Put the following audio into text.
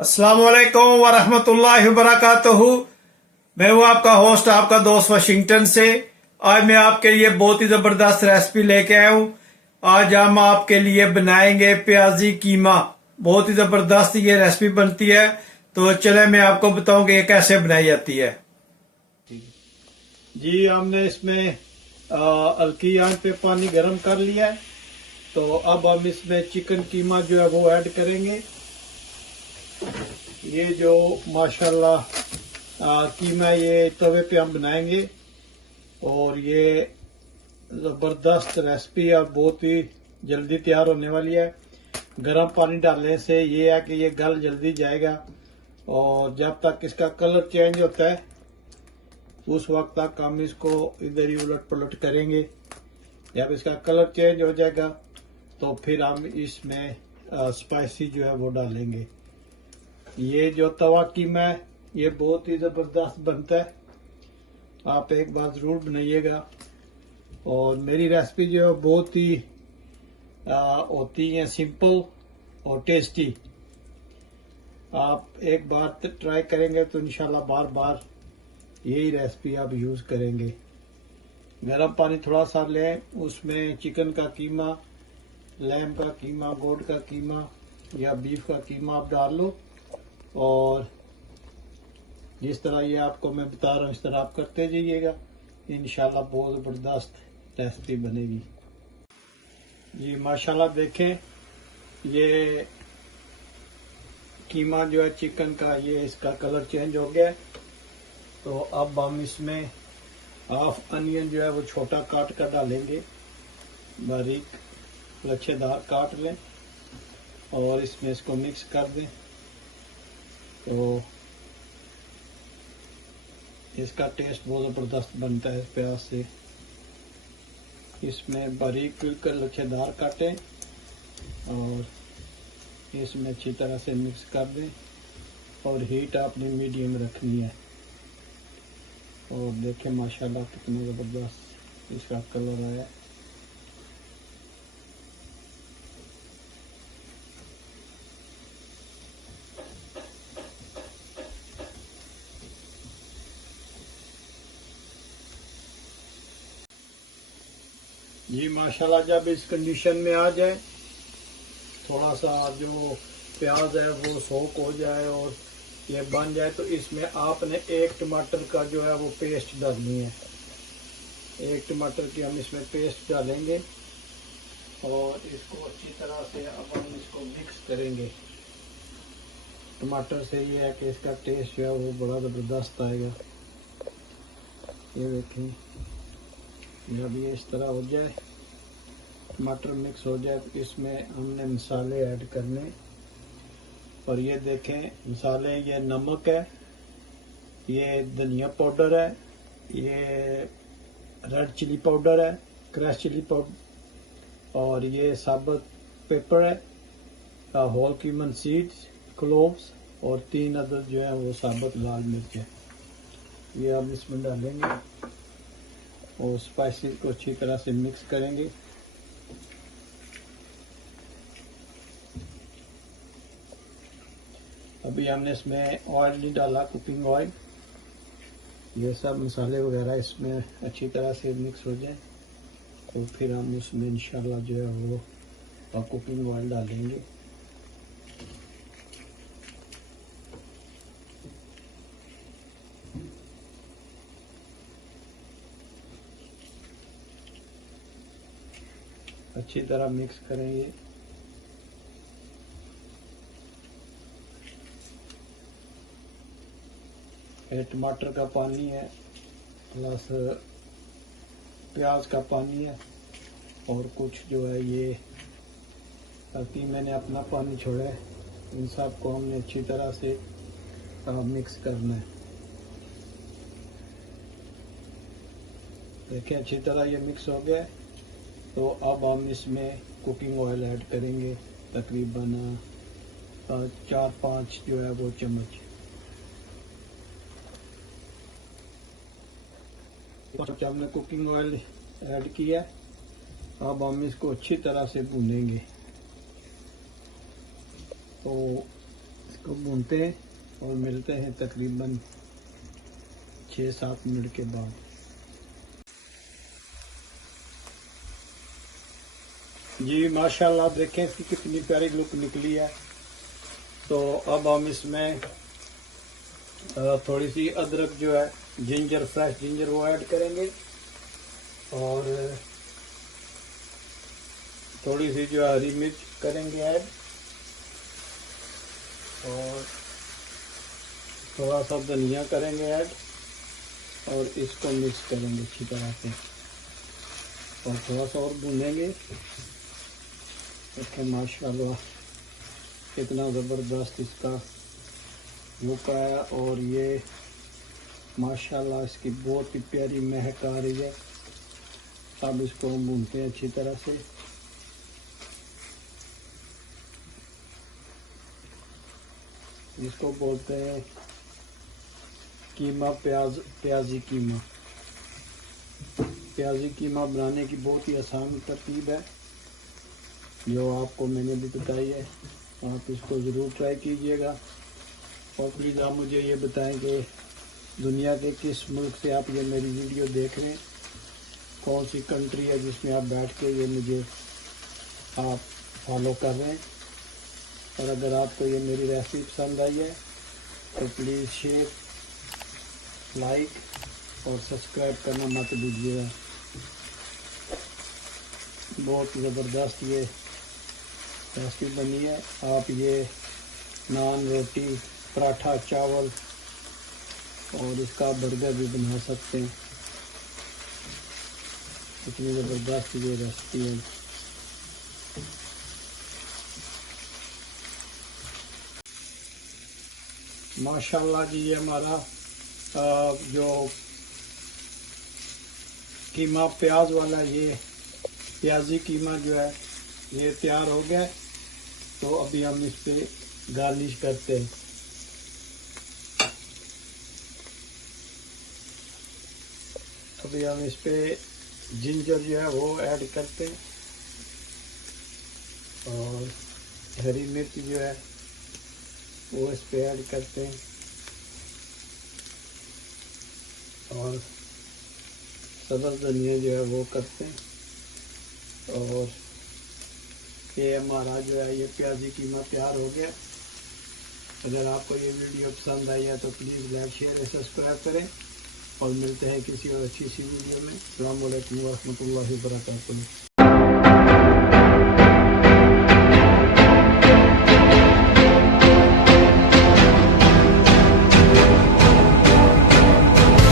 अस्सलाम वालेकुम वरहमतुल्लाहि वबरकातुहू। मैं हूं आपका होस्ट, आपका दोस्त वाशिंगटन से। आज मैं आपके लिए बहुत ही जबरदस्त रेसिपी लेके आया हूं। आज हम आपके लिए बनाएंगे प्याजी कीमा। बहुत ही जबरदस्त ये रेसिपी बनती है। तो चले मैं आपको बताऊं कि ये कैसे बनाई जाती है। जी, हमने इसमें हल्की आंच पे पानी गर्म कर लिया है। तो अब हम इसमें चिकन कीमा जो है वो ऐड करेंगे। ये जो माशाल्लाह कीमा ये तवे पे हम बनाएंगे और ये जबरदस्त रेसिपी और बहुत ही जल्दी तैयार होने वाली है। गर्म पानी डालने से ये है कि ये गल जल्दी जाएगा और जब तक इसका कलर चेंज होता है उस वक्त तक हम इसको इधर ही उलट पलट करेंगे। जब इसका कलर चेंज हो जाएगा तो फिर हम इसमें स्पाइसी जो है वो डालेंगे। ये जो तवा कीमा है ये बहुत ही जबरदस्त बनता है। आप एक बार जरूर बनाइएगा। और मेरी रेसिपी जो है बहुत ही होती है सिंपल और टेस्टी। आप एक बार ट्राई करेंगे तो इंशाल्लाह बार बार यही रेसिपी आप यूज करेंगे। गर्म पानी थोड़ा सा लें, उसमें चिकन का कीमा, लैम का कीमा, गोट का कीमा या बीफ का कीमा आप डाल लो और जिस तरह ये आपको मैं बता रहा हूँ इस तरह आप करते जाइएगा। इंशाल्लाह बहुत जबरदस्त रेसिपी बनेगी। जी माशाल्लाह देखें, ये कीमा जो है चिकन का ये इसका कलर चेंज हो गया है। तो अब हम इसमें हाफ अनियन जो है वो छोटा काट कर डालेंगे। बारीक लच्छेदार काट लें और इसमें इसको मिक्स कर दें। तो इसका टेस्ट बहुत ज़बरदस्त बनता है प्याज से। इसमें बारीक कर लच्छेदार काटें और इसमें अच्छी तरह से मिक्स कर दें और हीट आपने मीडियम रखनी है। और देखें माशाल्लाह कितना ज़बरदस्त इसका कलर आया है। ये माशाल्लाह जब इस कंडीशन में आ जाए, थोड़ा सा जो प्याज है वो सोक हो जाए और ये बन जाए, तो इसमें आपने एक टमाटर का जो है वो पेस्ट डालनी है। एक टमाटर की हम इसमें पेस्ट डालेंगे और इसको अच्छी तरह से अब हम इसको मिक्स करेंगे। टमाटर से ये है कि इसका टेस्ट जो है वो बड़ा ज़बरदस्त आएगा। ये देखें, जब ये इस तरह हो जाए, टमाटर मिक्स हो जाए, तो इसमें हमने मसाले ऐड करने। और ये देखें मसाले, ये नमक है, ये धनिया पाउडर है, ये रेड चिली पाउडर है, क्रश चिली पाउडर, और ये साबुत पेपर है, होल क्यूमन सीड्स, क्लोव्स और 3 अदद जो है वो साबुत लाल मिर्च है। ये हम इसमें डालेंगे और स्पाइसेस को अच्छी तरह से मिक्स करेंगे। अभी हमने इसमें ऑयल नहीं डाला, कुकिंग ऑयल। ये सब मसाले वगैरह इसमें अच्छी तरह से मिक्स हो जाए तो फिर हम उसमें इंशाल्लाह जो है वो कुकिंग ऑयल डालेंगे। अच्छी तरह मिक्स करेंगे। ये टमाटर का पानी है प्लस प्याज का पानी है और कुछ जो है ये ताकि मैंने अपना पानी छोड़ा है। इन सब को हमने अच्छी तरह से मिक्स करना है। देखिए अच्छी तरह ये मिक्स हो गया है। तो अब हम इसमें कुकिंग ऑयल ऐड करेंगे, तकरीबन 4-5 जो है वो चम्मच। हमने कुकिंग ऑयल ऐड किया। अब हम इसको अच्छी तरह से भूनेंगे। तो इसको भूनते हैं और मिलते हैं तकरीबन 6-7 मिनट के बाद। जी माशाल्लाह, देखें इसकी कितनी प्यारी लुक निकली है। तो अब हम इसमें थोड़ी सी अदरक जो है, जिंजर, फ्रेश जिंजर, वो ऐड करेंगे और थोड़ी सी जो हरी मिर्च करेंगे ऐड और थोड़ा सा धनिया करेंगे ऐड और इसको मिक्स करेंगे अच्छी तरह से और थोड़ा सा और भूनेंगे। देखिए माशाल्लाह कितना ज़बरदस्त इसका लुक आया और ये माशाल्लाह इसकी बहुत ही प्यारी महक आ रही है। अब इसको हम भूनते हैं अच्छी तरह से। इसको बोलते हैं कीमा, प्याजी कीमा। प्याजी कीमा बनाने की बहुत ही आसान तरकीब है जो आपको मैंने भी बताई है। आप इसको ज़रूर ट्राई कीजिएगा और प्लीज़ आप मुझे ये बताएं कि दुनिया के किस मुल्क से आप ये मेरी वीडियो देख रहे हैं, कौन सी कंट्री है जिसमें आप बैठ के ये मुझे आप फॉलो कर रहे हैं। और अगर आपको ये मेरी रेसिपी पसंद आई है तो प्लीज़ शेयर, लाइक और सब्सक्राइब करना मत भूलिएगा। बहुत ज़बरदस्त ये रेसिपी बनी है। आप ये नान, रोटी, पराठा, चावल और इसका बर्गर भी बना सकते हैं। इतनी ज़बरदस्त ये रेसिपी है। माशाल्लाह जी, ये हमारा जो कीमा प्याज वाला, ये प्याजी कीमा जो है ये तैयार हो गया। तो अभी हम इस पे गार्निश करते हैं। अभी हम इस पे जिंजर जो है वो ऐड करते हैं और हरी मिर्च जो है वो इस पे ऐड करते हैं और सब्ज़ धनिया जो है वो करते हैं। और ये हमारा जो है ये प्याजी कीमा तैयार हो गया। अगर आपको ये वीडियो पसंद आई है तो प्लीज़ लाइक, शेयर और सब्सक्राइब करें और मिलते हैं किसी और अच्छी सी वीडियो में। अस्सलाम वालेकुम व रहमतुल्लाहि व बरकातुहू।